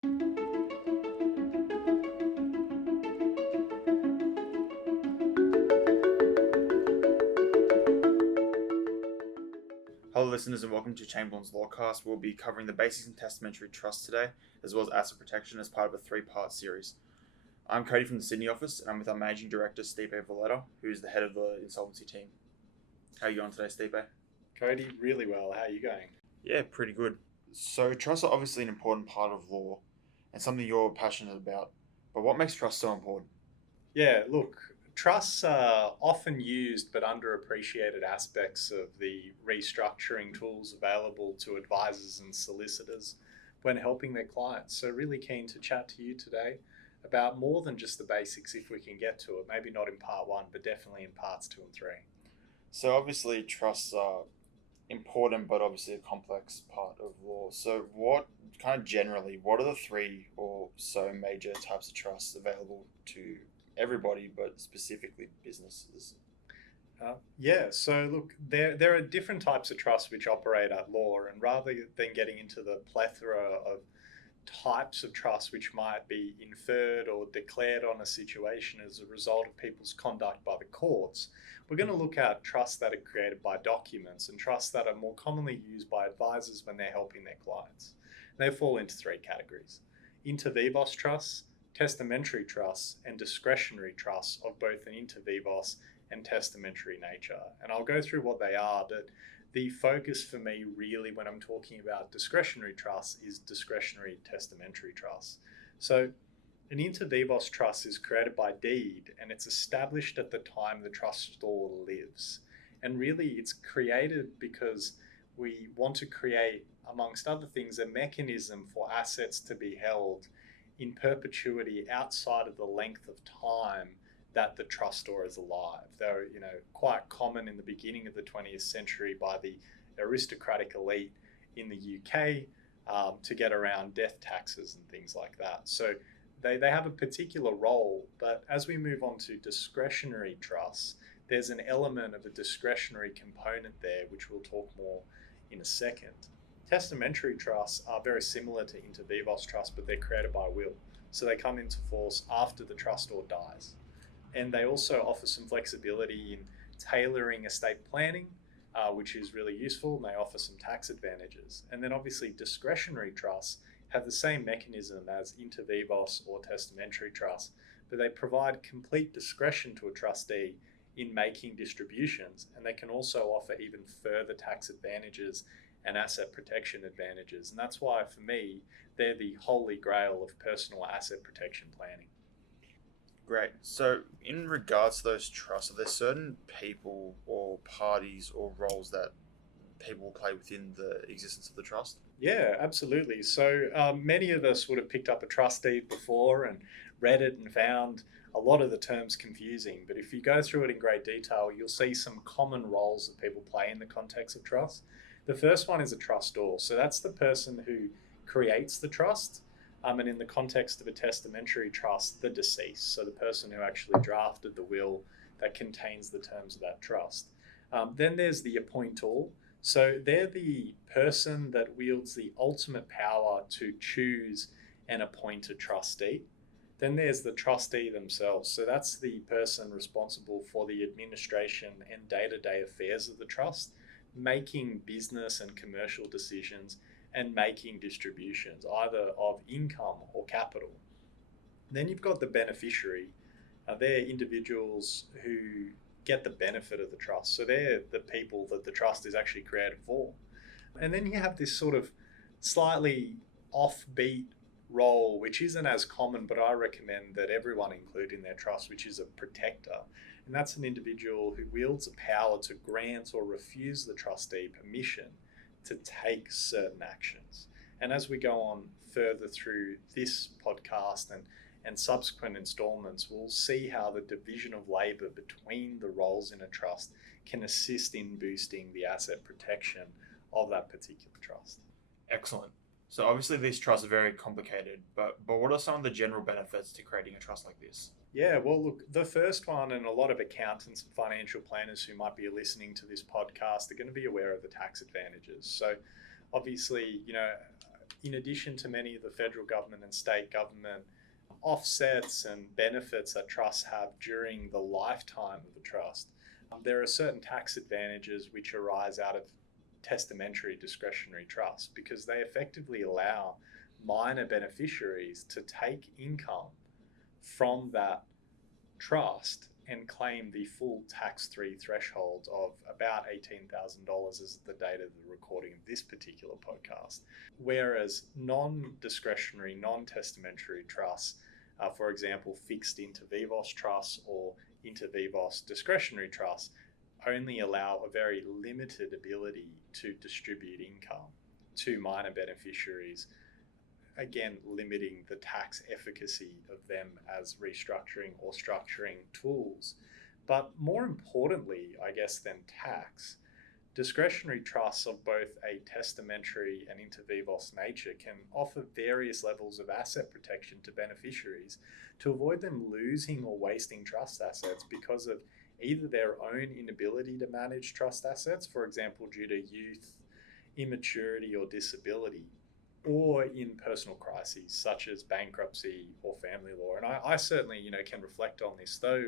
Hello, listeners, and welcome to Chamberlain's Lawcast. We'll be covering the basics in testamentary trust today, as well as asset protection as part of a three-part series. I'm Cody from the Sydney office, and I'm with our managing director, Stipe Valletta, who's the head of the insolvency team. How are you going today, Stipe? Cody, really well. How are you going? Yeah, pretty good. So, trusts are obviously an important part of law, and something you're passionate about. But what makes trust so important? Yeah, look, trusts are often used but underappreciated aspects of the restructuring tools available to advisors and solicitors when helping their clients. So, really keen to chat to you today about more than just the basics if we can get to it. Maybe not in part one, but definitely in parts two and three. So, obviously, trusts are important, but obviously a complex part of law. So, what are the three or so major types of trusts available to everybody, but specifically businesses? Yeah, so look, there are different types of trusts which operate at law, and rather than getting into the plethora of types of trust which might be inferred or declared on a situation as a result of people's conduct by the courts, we're going to look at trusts that are created by documents and trusts that are more commonly used by advisors when they're helping their clients. And they fall into three categories: inter vivos trusts, testamentary trusts, and discretionary trusts of both an inter vivos and testamentary nature. And I'll go through what they are, but the focus for me really when I'm talking about discretionary trusts is discretionary testamentary trusts. So an inter vivos trust is created by deed and it's established at the time the trustor lives. And really it's created because we want to create, amongst other things, a mechanism for assets to be held in perpetuity outside of the length of time that the trustor is alive. They were, quite common in the beginning of the 20th century by the aristocratic elite in the UK to get around death taxes and things like that. So they have a particular role, but as we move on to discretionary trusts, there's an element of a discretionary component there, which we'll talk more in a second. Testamentary trusts are very similar to inter vivos trusts, but they're created by will. So they come into force after the trustor dies. And they also offer some flexibility in tailoring estate planning, which is really useful, and they offer some tax advantages. And then obviously discretionary trusts have the same mechanism as inter vivos or testamentary trusts, but they provide complete discretion to a trustee in making distributions, and they can also offer even further tax advantages and asset protection advantages. And that's why, for me, they're the holy grail of personal asset protection planning. Great. So, in regards to those trusts, are there certain people or parties or roles that people will play within the existence of the trust? Yeah, absolutely. So many of us would have picked up a trust deed before and read it and found a lot of the terms confusing. But if you go through it in great detail, you'll see some common roles that people play in the context of trust. The first one is a trustor. So that's the person who creates the trust. And in the context of a testamentary trust, the deceased. So the person who actually drafted the will that contains the terms of that trust. Then there's the appointor. So they're the person that wields the ultimate power to choose and appoint a trustee. Then there's the trustee themselves. So that's the person responsible for the administration and day-to-day affairs of the trust, making business and commercial decisions and making distributions, either of income or capital. Then you've got the beneficiary. They're individuals who get the benefit of the trust. So they're the people that the trust is actually created for. And then you have this sort of slightly offbeat role, which isn't as common, but I recommend that everyone include in their trust, which is a protector. And that's an individual who wields a power to grant or refuse the trustee permission to take certain actions. And as we go on further through this podcast and subsequent installments, we'll see how the division of labour between the roles in a trust can assist in boosting the asset protection of that particular trust. Excellent. So obviously these trusts are very complicated, but what are some of the general benefits to creating a trust like this? Yeah, well, look, the first one, and a lot of accountants and financial planners who might be listening to this podcast are going to be aware of the tax advantages. So obviously, in addition to many of the federal government and state government offsets and benefits that trusts have during the lifetime of a trust, there are certain tax advantages which arise out of testamentary discretionary trusts because they effectively allow minor beneficiaries to take income from that trust and claim the full tax-free threshold of about $18,000 as the date of the recording of this particular podcast. Whereas non-discretionary, non-testamentary trusts, for example, fixed inter vivos trusts or inter vivos discretionary trusts, only allow a very limited ability to distribute income to minor beneficiaries, again, limiting the tax efficacy of them as restructuring or structuring tools. But more importantly, I guess, than tax, discretionary trusts of both a testamentary and inter vivos nature can offer various levels of asset protection to beneficiaries to avoid them losing or wasting trust assets because of either their own inability to manage trust assets, for example, due to youth, immaturity, or disability, or in personal crises such as bankruptcy or family law. And I certainly, can reflect on this, though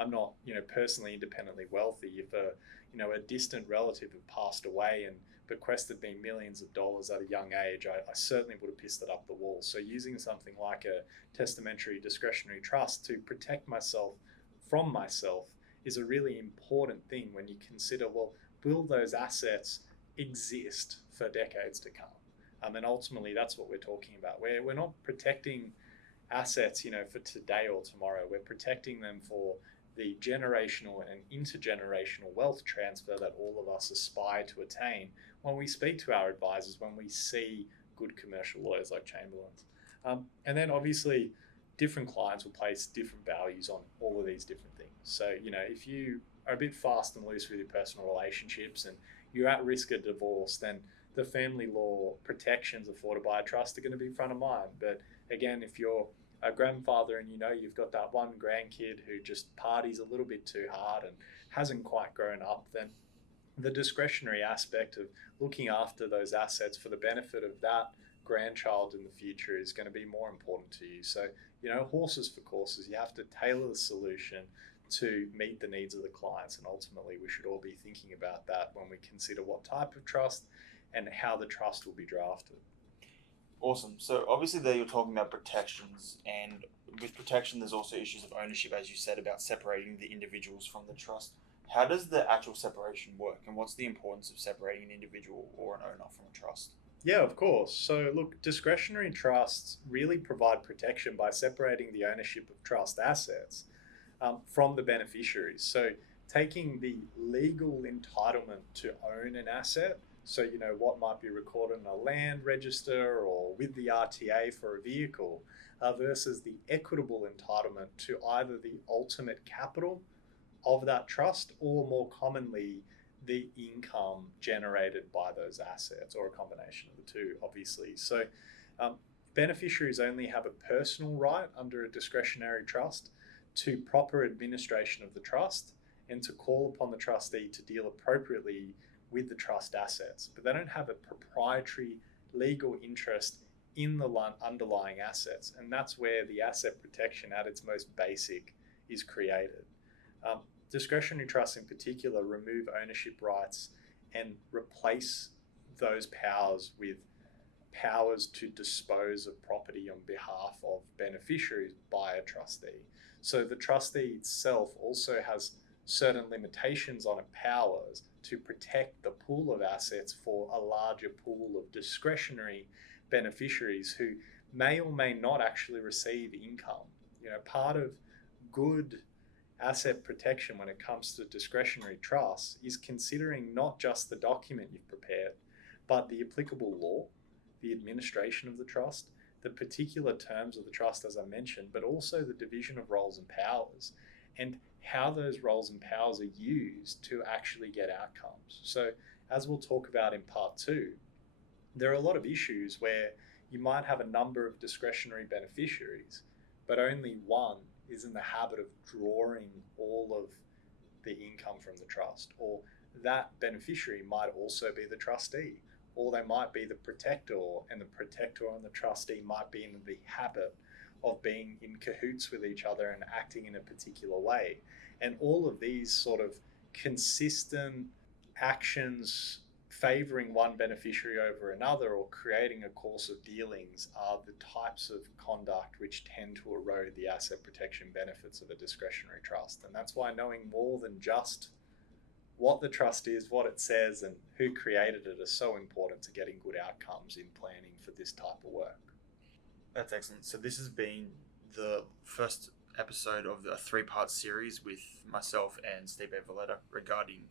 I'm not, personally independently wealthy. If a distant relative had passed away and bequested me millions of dollars at a young age, I certainly would have pissed it up the wall. So using something like a testamentary discretionary trust to protect myself from myself is a really important thing when you consider, well, will those assets exist for decades to come? And ultimately, that's what we're talking about. We're not protecting assets, for today or tomorrow. We're protecting them for the generational and intergenerational wealth transfer that all of us aspire to attain when we speak to our advisors, when we see good commercial lawyers like Chamberlain's. And then obviously, different clients will place different values on all of these different things. So, if you are a bit fast and loose with your personal relationships and you're at risk of divorce, then the family law protections afforded by a trust are going to be front of mind. But again, if you're a grandfather and you've got that one grandkid who just parties a little bit too hard and hasn't quite grown up, then the discretionary aspect of looking after those assets for the benefit of that grandchild in the future is going to be more important to you. So, horses for courses, you have to tailor the solution to meet the needs of the clients. And ultimately, we should all be thinking about that when we consider what type of trust and how the trust will be drafted. Awesome. So obviously there you're talking about protections, and with protection there's also issues of ownership, as you said, about separating the individuals from the trust. How does the actual separation work, and what's the importance of separating an individual or an owner from a trust? Yeah, of course. So look, discretionary trusts really provide protection by separating the ownership of trust assets from the beneficiaries. So taking the legal entitlement to own an asset, so what might be recorded in a land register or with the RTA for a vehicle, versus the equitable entitlement to either the ultimate capital of that trust or, more commonly, the income generated by those assets, or a combination of the two, obviously. So beneficiaries only have a personal right under a discretionary trust to proper administration of the trust and to call upon the trustee to deal appropriately with the trust assets, but they don't have a proprietary legal interest in the underlying assets, and that's where the asset protection at its most basic is created. Discretionary trusts in particular remove ownership rights and replace those powers with powers to dispose of property on behalf of beneficiaries by a trustee. So the trustee itself also has certain limitations on its powers to protect the pool of assets for a larger pool of discretionary beneficiaries who may or may not actually receive income. Part of good asset protection when it comes to discretionary trusts is considering not just the document you've prepared, but the applicable law, the administration of the trust, the particular terms of the trust, as I mentioned, but also the division of roles and powers, and how those roles and powers are used to actually get outcomes. So, as we'll talk about in part 2, there are a lot of issues where you might have a number of discretionary beneficiaries, but only one is in the habit of drawing all of the income from the trust, or that beneficiary might also be the trustee, or they might be the protector, and the protector and the trustee might be in the habit of being in cahoots with each other and acting in a particular way. And all of these sort of consistent actions favoring one beneficiary over another or creating a course of dealings are the types of conduct which tend to erode the asset protection benefits of a discretionary trust. And that's why knowing more than just what the trust is, what it says, and who created it is so important to getting good outcomes in planning for this type of work. That's excellent. So this has been the first episode of a 3-part series with myself and Stipe Valletta regarding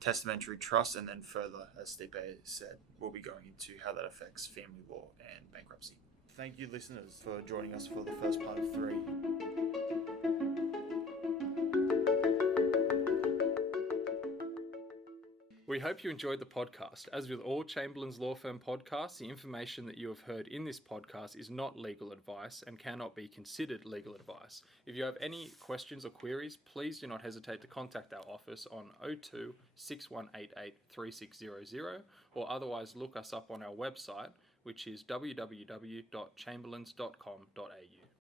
testamentary trust, and then further, as Stipe said, we'll be going into how that affects family law and bankruptcy. Thank you, listeners, for joining us for the first part of 3. We hope you enjoyed the podcast. As with all Chamberlain's Law Firm podcasts, the information that you have heard in this podcast is not legal advice and cannot be considered legal advice. If you have any questions or queries, please do not hesitate to contact our office on 02 6188 3600 or otherwise look us up on our website, which is www.chamberlains.com.au.